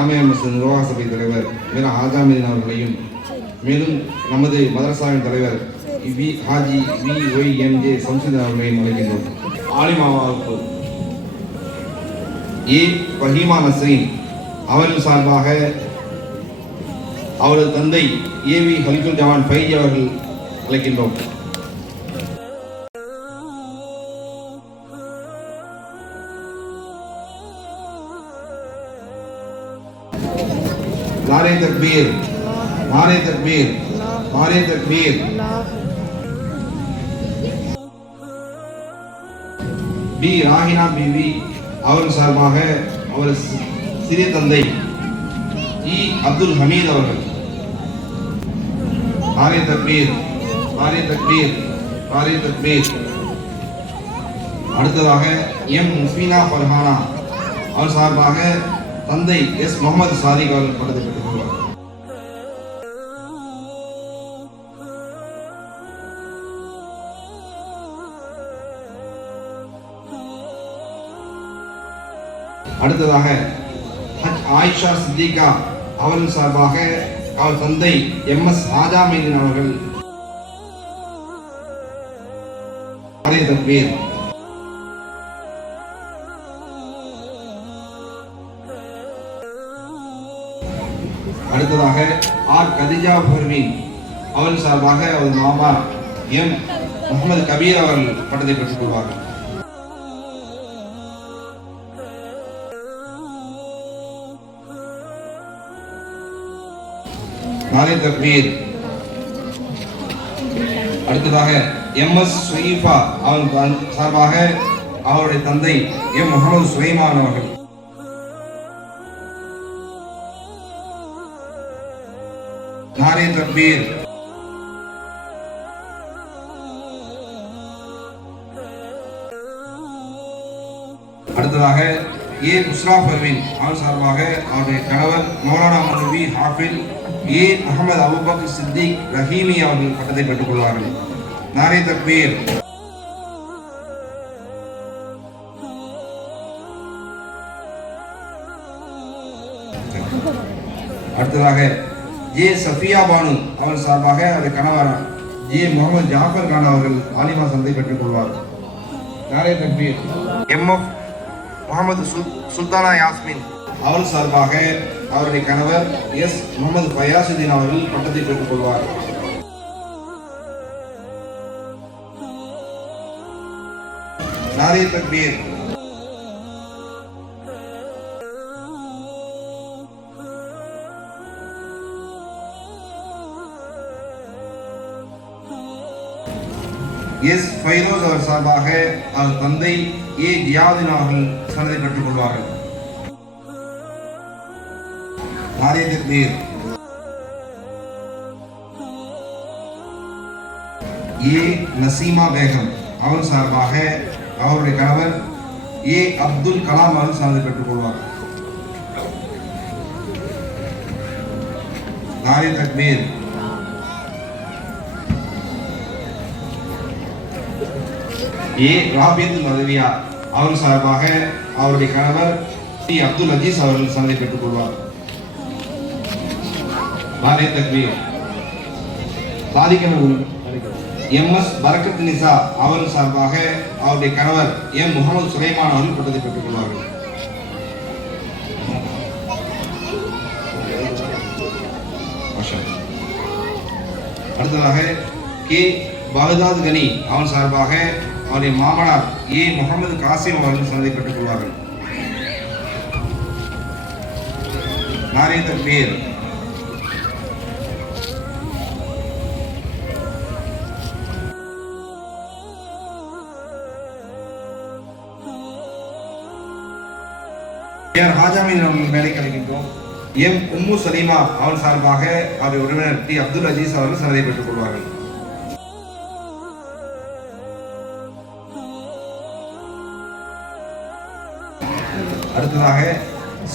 ஜாமியா மஸ்ஜித் நிர்வாக சபை தலைவர் மீரா ஹாஜாமீன் அவர்களையும், மேலும் நமது மதரசாவின் தலைவர் ஹாஜி VYMJ சம்சுதீன் அவர்களையும் அழைக்கின்றோம். ஆலிமா வகுப்பு ஏ ஃபஹீமா நஸ்ரீன் அவர்கள் சார்பாக அவரது தந்தை AV ஹலிகுல் ஜவான் ஃபைஜி அவர்கள் அழைக்கின்றோம். नारे तकबीर, नारे तकबीर, नारे तकबीर. பி ராஹினா பிவி அவர்கள் சார்பாக அவர் சிறிய தந்தை அப்துல் ஹமீத் அவர்கள். நாரே தக்பீர், நாரே தக்பீர், நாரே தக்பீர். அடுத்ததாக முஸ்ஃபினா ஃபர்ஹானா அவர் சார்பாக தந்தை முகமது சாதிக் அவர்கள் பட்டத்தை பெற்றுக் கொள்வார். அடுத்ததாக ஆயிஷா சித்திகா அவர்கள் சார்பாக அவர் தந்தை MS ஆஜாமீன் அவர்கள். தக்பீர். அடுத்ததாக கதிஜா ஃபர்வீன் அவர்கள் சார்பாக அவர் மாமா முகமது கபீர் அவர்கள் பட்டத்தை பெற்றுக் கொள்வார்கள். நாரே தக்பீர். அடுத்ததாக MS சுயீஃபா அவர்கள் சார்பாக அவருடைய தந்தை முகமது சுலைமான் அவர்கள். நாரே தக்பீர். அடுத்ததாக புஸ்ரா பர்வீன் அவர் சார்பாக அவருடைய கணவர் மௌலானா மௌலவி ஹாஃபில் முகமது அபூபக்கர் சித்திக் ரஹீமி அவர்கள் பட்டத்தை பெற்றுக் கொள்வார்கள். நாரே தக்பீர். அடுத்ததாக சஃபியா பானு அவர் சார்பாக அவருடைய கணவர் முகமது ஜாஃபர் கான் அவர்கள் ஆலிமா சந்தை பெற்றுக் கொள்வார்கள். நாரே தக்பீர். MF முகமது சுல்தானா யாஸ்மின் அவர் சார்பாக அவருடைய கணவர் முகமது ஃபயாசுதீன் அவர்கள் பட்டத்தை பெற்றுக் கொள்வார். நாரே தக்பீர். ஃபைரோஸ் அவர் சார்பாக அவர் தந்தை ஜியாவுதீன் அவர்கள் சனதை பெற்றுக் கொள்வார்கள். நாரே தக்பீர். நசீமா பேகம் அவர் சார்பாக அவருடைய கணவர் அப்துல் கலாம் அவர்கள் சனதை பெற்றுக் கொள்வார்கள். நாரே தக்பீர். ராபித் மதவியா அவர் சார்பாக அவருடைய கணவர் அப்துல் அஜீஸ் அவர்கள் சனதை பெற்றுக் கொள்வார். நாரே தக்பீர். MS பரக்கத் நிசா அவர் சார்பாக அவருடைய கணவர் முகமது சுலைமான் அவர்கள் பட்டத்தை பெற்றுக் கொள்வார்கள். அடுத்ததாக பகதாத் கனி அவன் சார்பாக அவருடைய மாமனார் முகமது காசிம் அவர்கள் சனதை பெற்றுக் கொள்வார்கள். நாரே தக்பீர். ஹாஜாமீன் அவர்கள் மேலே கிடைக்கின்றோம். உம்மு சலீமா அவன் சார்பாக அவருடைய உறவினர் அப்துல் அஜீஸ் அவர்கள் சனதை பெற்றுக் கொள்வார்கள். அடுத்ததாக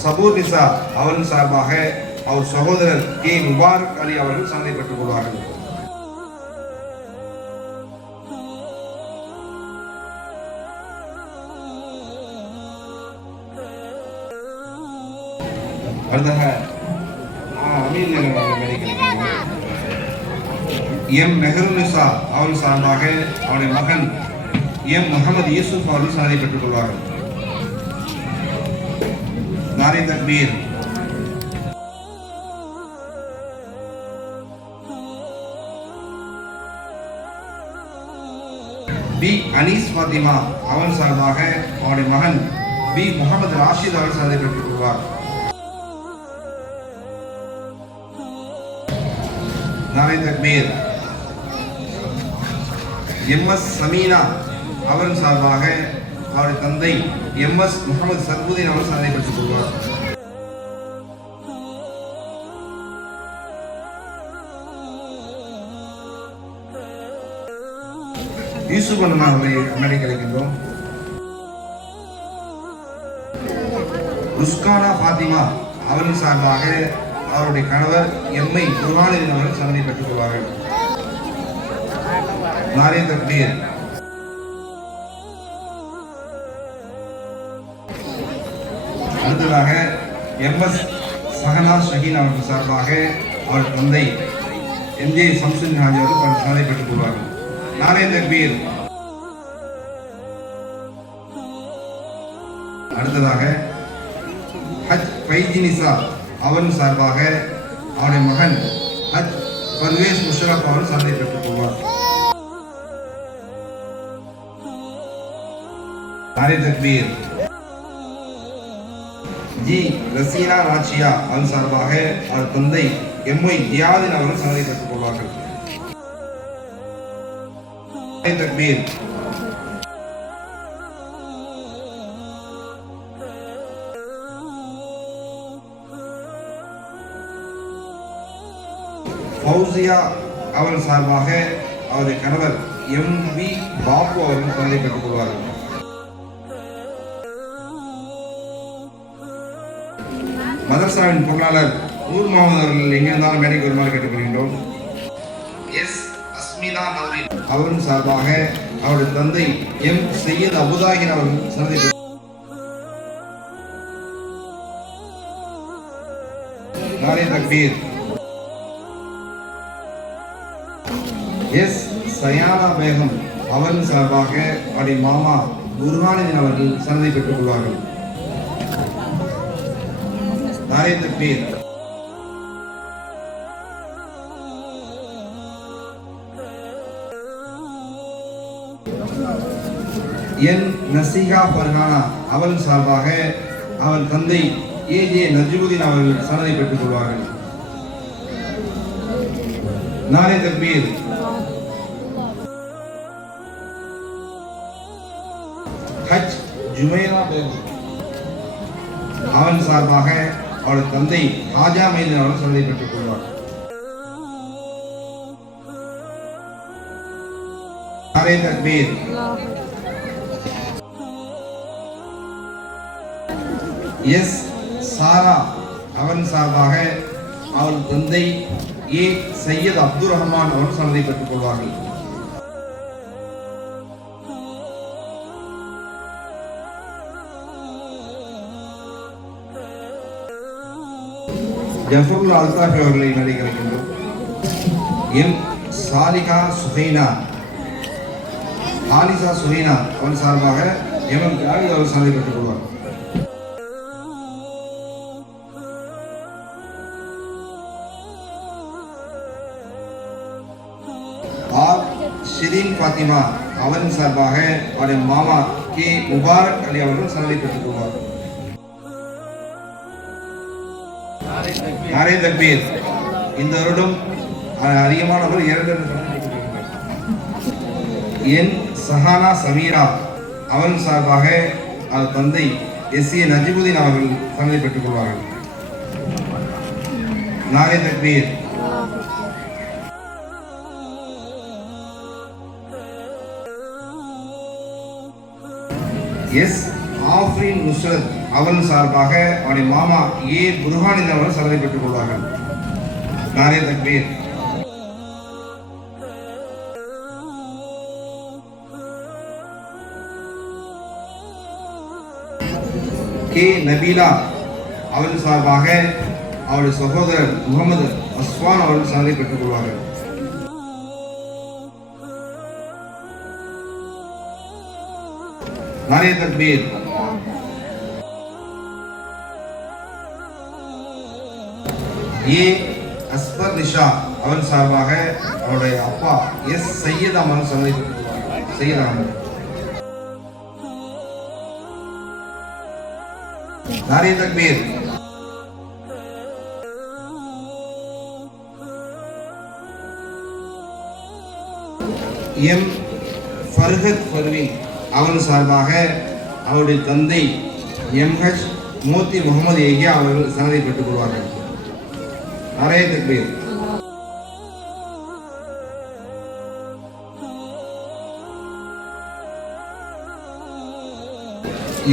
சபூர் நிசா அவர்கள் சார்பாக அவர் சகோதரர் முபாரக் அலி அவர்கள் சனதை பெற்றுக் கொள்வார்கள். அடுத்ததாக அமீர் மெடிக்கல் எம் மெஹருநிசா அவர்கள் சார்பாக அவருடைய மகன் எம் முகமது யூசுப் அவர்கள் சாதனை பெற்றுக் கொள்வார்கள். நாரே தக்பீர். பி அனீஸ் ஃபாத்திமா அவர்கள் சார்பாக அவருடைய மகன் பி முகமது ராஷித் அவர்கள் சாதனை பெற்றுக் கொள்வார். நாரே தக்பீர். எம் எஸ் சமீனா அவர்கள் சார்பாக அவருடைய தந்தை எம் எஸ் முகமது சர்புதீன் அவர்கள் சாதனை பெற்றுக் கொள்வார். யூசுப் அண்ணா அவர்களை முன்னாடி கிடைக்கின்றோம். ருஸ்கானா ஃபாத்திமா அவர்கள் சார்பாக அவருடைய கணவர் எம்ஐ குர்ஆனுதீன் அவர்கள் சாதனை பெற்றுக் கொள்வார்கள். நாரே தக்பீர். அடுத்ததாக எம் எஸ் சஹனா ஷஹீன் அவர்கள் சார்பாக அவர் தந்தை எம்ஜே சம்சுதீன் ஹாஜி அவர்கள் சாதனை பெற்றுக் கொள்வார்கள். நாரே தக்பீர். அடுத்ததாக ஹஜ் ஃபைஜினிசா அவர்கள் சார்பாக அவருடைய மகன் ஹஜ் பர்வேஸ் முஷரப் அவர்கள் சாதனை பெற்றுக் கொள்வார். நாரே தக்பீர். ஜி ரசீனா ராச்சியா அவர்கள் சார்பாக அவர் தந்தை எம்ஒய் ஜியாதீன் அவர்கள் சாதனை பெற்றுக் கொள்வார்கள். நாரே தக்பீர். ஃபௌசியா அவர்கள் சார்பாக அவருடைய கணவர் எம் வி பாபு அவர்கள் சாதனை பெற்றுக் கொள்வார்கள். மதரசாவின் பொருளாளர் நூர் முகமது அவர்கள் எங்கே இருந்தாலும் மேடைக்கு வருமாறு கேட்டுக்கொள்கின்றோம். எஸ் அஸ்மினா நௌரின் அவர்கள் சார்பாக அவருடைய தந்தை எம் சையத் அபுதாகிர் அவர்கள் சாதனை பெற்று நாரே தக்பீர். எஸ் சயானா பேகம் அவர்கள் சார்பாக அவருடைய மாமா குர்ஆனுதீன் அவர்கள் சாதனை பெற்றுக் கொள்வார்கள். நாரே தக்பீர். என் நசீகா பர்ஹானா அவர்கள் சார்பாக அவர் தந்தை ஏஜே நஜ்முதீன் அவர்கள் சாதனை பெற்றுக் கொள்வார்கள். நாரே தக்பீர். ஹஜ் ஜுமைரா பேகம் அவன் சார்பாக அவருடைய தந்தை ஹாஜா மைதீன் அவர்கள் சாதனை பெற்றுக் கொள்வார். நாரே தக்பீர். எஸ் சாரா அவன் சார்பாக அவள் தந்தை ஏ சையத் அப்துல் ரஹ்மான் அவர்கள் சாதனை பெற்றுக் கொள்வார்கள். ஜஃபருல் அல்தாஃபி அவர்களை நடிக்கின்றோம். எம் சாலிகா சுஹைனா ஆலிசா சுஹைனா அவன் சார்பாக எம் ஜாவித் அவர்கள் சாதனை பெற்றுக் கொள்வார். ஆர் ஷிரீன் ஃபாத்திமா அவன் சார்பாக அவருடைய மாமா கே முபாரக் அலி அவர்கள் சாதனை பெற்றுக் கொள்வார். நாரே தக்பீர். இந்த வருடம் அதிகமானவர்கள் 2 என் சஹானா சமீரா அவர்கள் சார்பாக அவர் தந்தை எஸ் ஏ நஜிபுதீன் அவர்கள் சாதனை பெற்றுக் கொள்வார்கள். நாரே தக்பீர். எஸ் ஆஃப்ரின் நுஸ்ரத் அவர்கள் சார்பாக அவருடைய மாமா ஏ புர்ஹானுதீன் அவர்கள் சாதனை பெற்றுக் கொள்வார்கள். நாரே தக்பீர். கே நபீலா அவரின் சார்பாக அவருடைய சகோதரர் முகமது அஸ்வான் அவர்கள் சனதை பெற்றுக் கொள்வார்கள். நாரே தக்பீர். ஏ அஸ்பர் நிஷா அவன் சார்பாக அவருடைய அப்பா எஸ் சையத் அமர் சனதை பெற்றுக் கொள்வார்கள். சையத் அமர். நாரே தக்பீர். எம் ஃபர்ஹத் ஃபர்வீன் அவன் சார்பாக அவருடைய தந்தை எம்ஹெச் மோத்தி முகமது ஏகியா அவர்கள் சனதை பெற்றுக் கொள்வார்கள். நாரே தக்பீர்.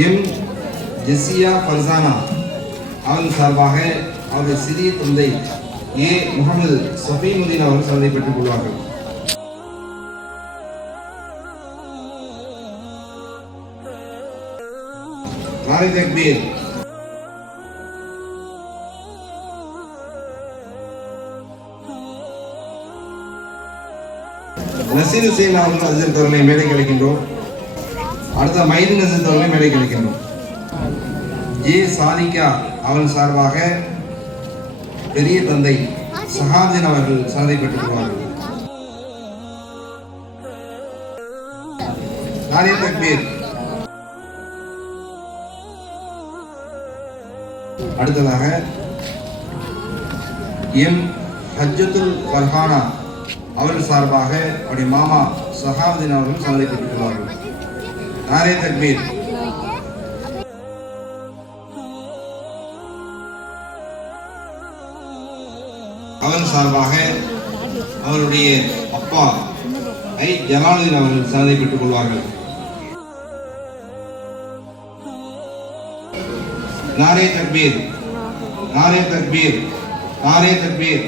எம் ஜெசியா ஃபர்சானா அவன் சார்பாக அவருடைய சிறிய தந்தை ஏ முகமது சஃபீனுதீன் அவர்கள் சனதை பெற்றுக் கொள்வார்கள். நாரே தக்பீர். நசீர் ஹுசைன் அவர்கள் அஜித் அவர்களை மேடை கிடைக்கின்றோம். அடுத்த மைது நசீர் அவர்களை மேடை கிடைக்கின்றோம். ஏ சாதிகா அவன் சார்பாக பெரிய தந்தை சஹாதீன் அவர்கள் சனதை பெற்றுக் கொள்வார்கள். நாரே தக்பீர். அடுத்ததாக எம் ஹஜ்ஜத்துல் ஃபர்ஹானா அவர்கள் சார்பாக அவருடைய மாமா சஹாதீன் அவர்கள் சனதை பெற்றுக் கொள்வார்கள். நாரே தக்பீர். அவன் சார்பாக அவருடைய அப்பா ஐ ஜலாலுதீன் அவர்கள் சனதை பெற்றுக் கொள்வார்கள். நாரே தக்பீர். நாரே தக்பீர். நாரே தக்பீர்.